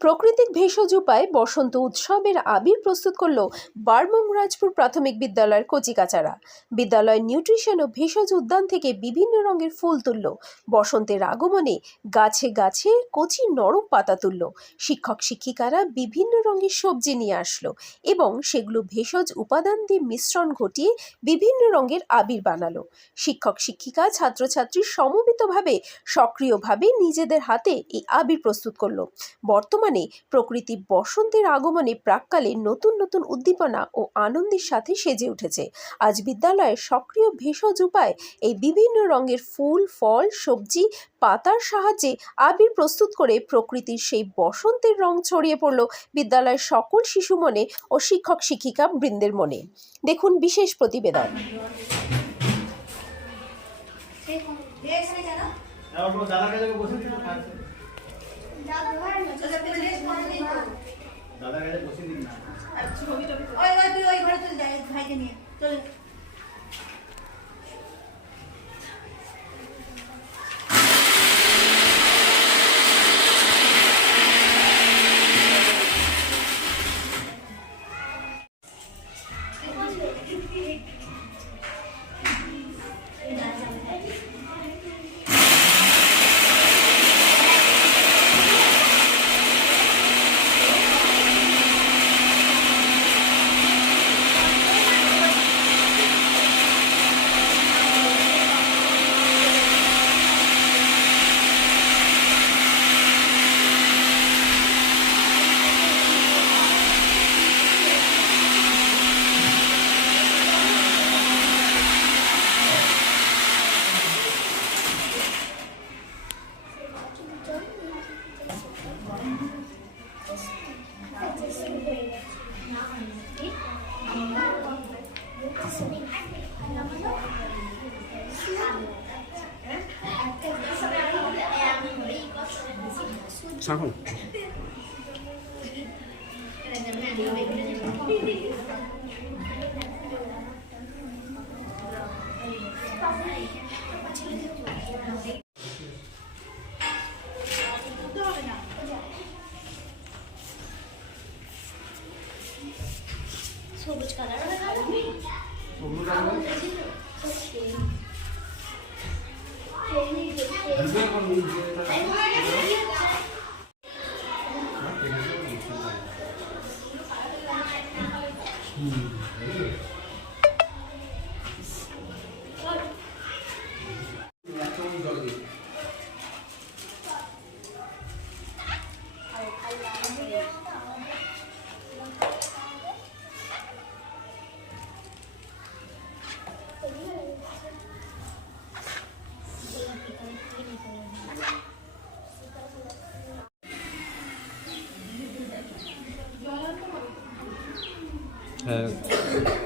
প্রাকৃতিক ভেষজ উপায়ে বসন্ত উৎসবের আবির প্রস্তুত করল বারমংরাজপুর প্রাথমিক বিদ্যালয়ের কচিকাচারা। বিদ্যালয়ের নিউট্রিশন ও ভেষজ উদ্যান থেকে বিভিন্ন রঙের ফুল তুলল। বসন্তের আগমনে গাছে গাছে কচি নরম পাতা তুলল। শিক্ষক শিক্ষিকারা বিভিন্ন রঙের সবজি নিয়ে আসলো এবং সেগুলো ভেষজ উপাদান দিয়ে মিশ্রণ ঘটিয়ে বিভিন্ন রঙের আবির বানালো। শিক্ষক শিক্ষিকা ছাত্রছাত্রী সমবেতভাবে সক্রিয়ভাবে নিজেদের হাতে এই আবির প্রস্তুত করল। বর্তমানে প্রকৃতি বসন্তের আগমনে প্রাককালে নতুন নতুন উদ্দীপনা ও আনন্দের সাথে সেজে উঠেছে। আজ বিদ্যালয়ে সক্রিয় ভেষজ উপায় এই বিভিন্ন রঙের ফুল ফল সবজি পাতার সাহায্যে আবির প্রস্তুত করে প্রকৃতির সেই বসন্তের রং ছড়িয়ে পড়ল বিদ্যালয়ের সকল শিশু মনে ও শিক্ষক শিক্ষিকা বৃন্দের মনে। দেখুন বিশেষ প্রতিবেদন। আমার কোনো? দাদার কাছে বসে দিন খাচ্ছে দাদার কাছে বসে দিন না ছাগল সবুজ কালার হ্যাঁ স্যার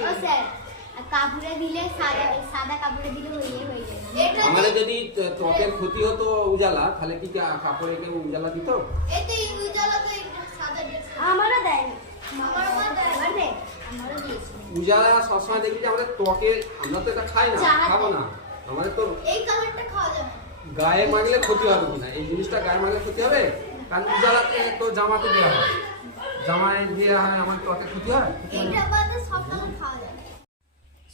ও স্যার কাপড়ে দিলে সাদা সাদা কাপড়ে দিলে হয়ে হয়ে যায়। আমাদের যদি ত্বকের ক্ষতি হতো উজালা তাহলে কি কাপড়ে কেউ উজালা দিত? এতে উজালা তো সাদা আমারও দেয় আমারও দেয় আমারও দিয়েছে। উজালা সবসময় দেখি যে আমাদের ত্বকে আমরা তো এটা খাই না খাব না। আমাদের তো এই কালারটা খাওয়া যাবে গায়ে মাগলে ক্ষতি হবে কিনা? এই জিনিসটা গায়ে মাগলে ক্ষতি হবে? কারণ উজালাতে তো জামাতে দেওয়া হয়। জামায় দেওয়া হয় আমার ত্বকে ক্ষতি হয়?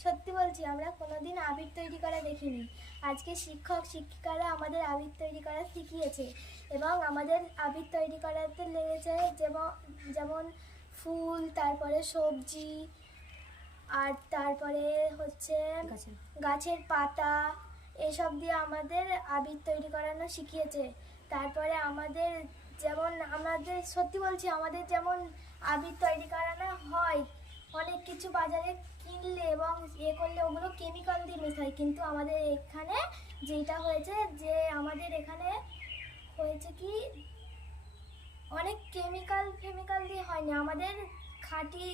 সত্যি বলছি আমরা কোনোদিন আবির তৈরি করা দেখিনি। আজকে শিক্ষক শিক্ষিকারা আমাদের আবির তৈরি করা শিখিয়েছে এবং আমাদের আবির তৈরি করাতে লেগেছে যেমন যেমন ফুল তারপরে সবজি আর তারপরে হচ্ছে গাছের পাতা এসব দিয়ে আমাদের আবির তৈরি করানো শিখিয়েছে। তারপরে আমাদের যেমন আমাদের, সত্যি বলছি, আমাদের যেমন আবির তৈরি করানো হয়, অনেক কিছু বাজারে কিনলে এবং ইয়ে করলে ওগুলো কেমিক্যাল দিয়ে মেশায়। কিন্তু আমাদের এখানে যেটা হয়েছে যে আমাদের এখানে হয়েছে কি, অনেক কেমিক্যাল ফেমিক্যাল দিয়ে হয়নি। আমাদের খাঁটি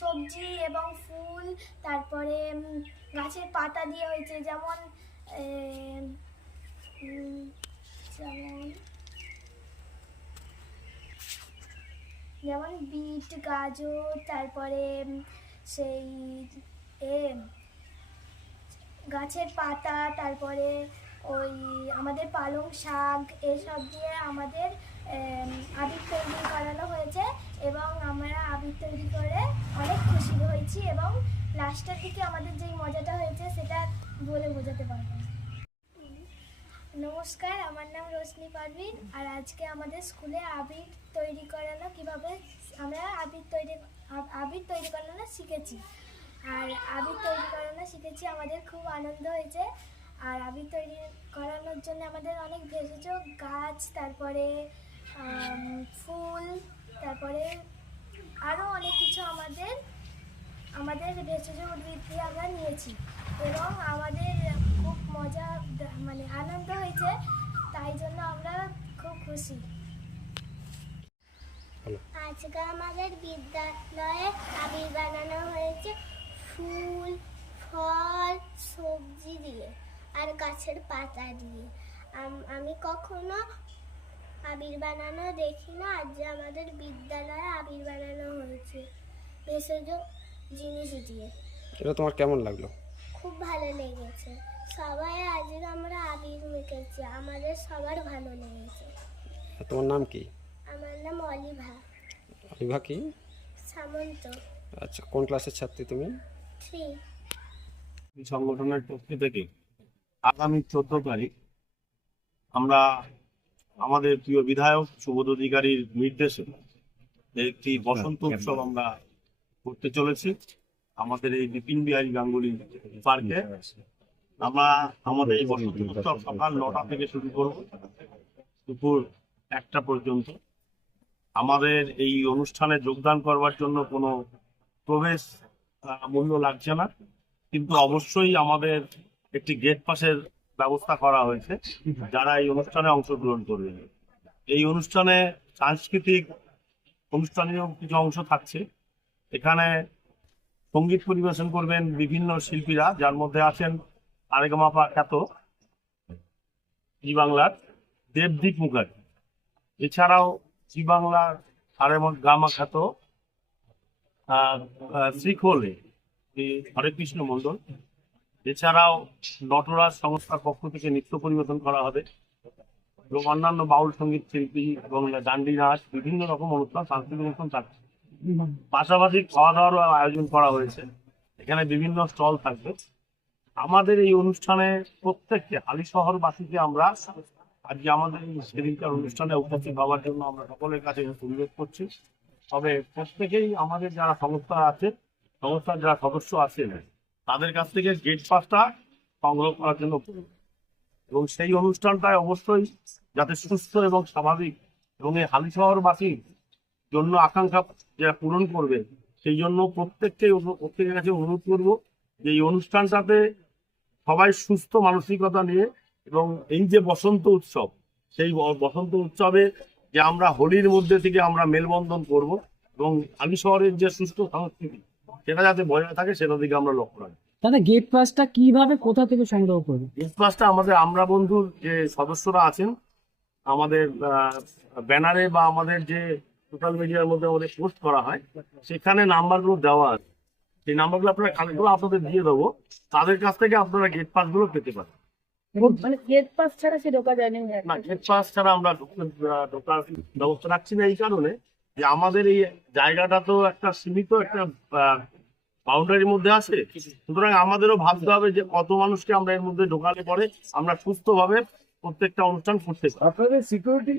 সবজি এবং ফুল, তারপরে গাছের পাতা দিয়ে হয়েছে। যেমন যেমন যেমন বিট, গাজর, তারপরে সেই এ, গাছের পাতা, তারপরে ওই আমাদের পালং শাক, এসব দিয়ে আমাদের আবির তৈরি করানো হয়েছে এবং আমরা আবির তৈরি করে অনেক খুশি হয়েছি এবং লাস্টের দিকে আমাদের যেই মজাটা হয়েছে সেটা বলে বোঝাতে পারব। নমস্কার, আমার নাম রোশনি পারভিন আর আজকে আমাদের স্কুলে আবির তৈরি করানো, কীভাবে আমরা আবির তৈরি আবির তৈরি করানো শিখেছি। আর আবির তৈরি করানো শিখেছি, আমাদের খুব আনন্দ হয়েছে। আর আবির তৈরি করানোর জন্য আমাদের অনেক ভেষজ গাছ, তারপরে ফুল, তারপরে আরও অনেক কিছু আমাদের আমাদের ভেষজ উদ্ভিদ দিয়ে আমরা নিয়েছি। এবং আমাদের খুব মজা দ- মানে আনন্দ হয়েছে তাই জন্য আমরা খুব খুশি আজকে আমাদের বিদ্যালয়ে আবির বানানো হয়েছে ফুল ফল সবজি দিয়ে আর গাছের পাতা দিয়ে। আমি কখনো আবির বানানো দেখি না আজ আমাদের বিদ্যালয়ে আবির বানানো হয়েছে। ভেষজ জিনিস দিয়ে। এটা তোমার কেমন লাগল? খুব ভালো লেগেছে। সবাই আজকে আমরা আবির মেখেছি আমাদের সবার ভালো লেগেছে। তোমার নাম কি? আমার নাম অলিভা। অলিভা কি? সামন্ত। আচ্ছা কোন ক্লাসের ছাত্রী তুমি? সংগঠনের পক্ষ থেকে আগামী চোদ্দ তারিখ আমরা আমাদের প্রিয় বিধায়ক সুবোধ অধিকারীর নির্দেশে একটি বসন্ত উৎসব আমরা করতে চলেছি। আমাদের এই বিপিন বিহারী গাঙ্গুলি পার্কে। আমরা আমাদের এই বসন্ত উৎসব সকাল নটা থেকে শুরু করব। দুপুর একটা পর্যন্ত। আমাদের এই অনুষ্ঠানে যোগদান করবার জন্য কোনো প্রবেশ মূল্য লাগছে না। কিন্তু অবশ্যই আমাদের একটি গেট পাসের ব্যবস্থা করা হয়েছে, যারা এই অনুষ্ঠানে অংশগ্রহণ করবে। এই অনুষ্ঠানে সাংস্কৃতিক অনুষ্ঠানীয় কিছু অংশ থাকছে। এখানে সংগীত পরিবেশন করবেন বিভিন্ন শিল্পীরা, যার মধ্যে আছেন আরেগমাপা খ্যাত, জি বাংলার দেবদীপ মুখার্জি। এছাড়াও জি বাংলার আরেগামা খ্যাত আহ, আহ, শ্রীখোলে হরে কৃষ্ণ মন্ডল এছাড়াও নটরাজ সংস্থার পক্ষ থেকে নৃত্য পরিবেশন করা হবে এবং অন্যান্য বাউল সংগীত শিল্পী এবং ডান্ডি নাচ বিভিন্ন রকম অনুষ্ঠান সাংস্কৃতিক অনুষ্ঠান থাকছে পাশাপাশি খাওয়া দাওয়ারও আয়োজন করা হয়েছে। এখানে বিভিন্ন স্টল থাকবে। আমাদের এই অনুষ্ঠানে প্রত্যেককে হালি শহরবাসীকে আমরা আজকে আমাদের সেদিনকার অনুষ্ঠানে উপস্থিত হওয়ার জন্য আমরা সকলের কাছে অনুরোধ করছি। তবে প্রত্যেকেই আমাদের যারা সংস্থা আছে, সংস্থার যারা সদস্য আছেন, তাদের কাছ থেকে গেট পাসটা সংগ্রহ করার জন্য এবং সেই অনুষ্ঠানটায় অবশ্যই যাতে সুস্থ এবং স্বাভাবিক এবং এই হালি শহরবাসীর জন্য আকাঙ্ক্ষা যারা পূরণ করবে সেই জন্য প্রত্যেককে অনু- প্রত্যেকের কাছে অনুরোধ করব যে এই অনুষ্ঠানটাতে সবাই সুস্থ মানসিকতা নিয়ে এবং এই যে বসন্ত উৎসব সেই বসন্ত উৎসবে যে আমরা হোলির মধ্যে থেকে আমরা মেলবন্ধন করব এবং হালি শহরের যে সুস্থ সংস্কৃতি সেটা যাতে বজায় থাকে সেটার দিকে আমরা লক্ষ্য রাখি দাদা গেট পাসটা কীভাবে কোথা থেকে সংগ্রহ করবে? ডিসপাসটা আমাদের আমরা বন্ধুর যে সদস্যরা আছেন আমাদের ব্যানারে বা আমাদের যে সোশ্যাল মিডিয়ার মধ্যে আমাদের পোস্ট করা হয় সেখানে নাম্বারগুলো দেওয়া আছে। সেই নাম্বারগুলো আপনারা আপনাদের দিয়ে দেবো। তাদের কাছ থেকে আপনারা গেট পাসগুলো পেতে পারেন। মানে গেট পাস ছাড়া সে ঢোকা যায়নি না গেট পাস ছাড়া আমরা ঢোকার ব্যবস্থা রাখছি না এই কারণে যে আমাদের এই জায়গাটা তো একটা সীমিত একটা বাউন্ডারির মধ্যে আছে। সুতরাং আমাদেরও ভাবতে হবে যে কত মানুষকে আমরা এর মধ্যে ঢোকালে পরে আমরা সুস্থভাবে প্রত্যেকটা অনুষ্ঠান করতে পারি আপনাদের সিকিউরিটি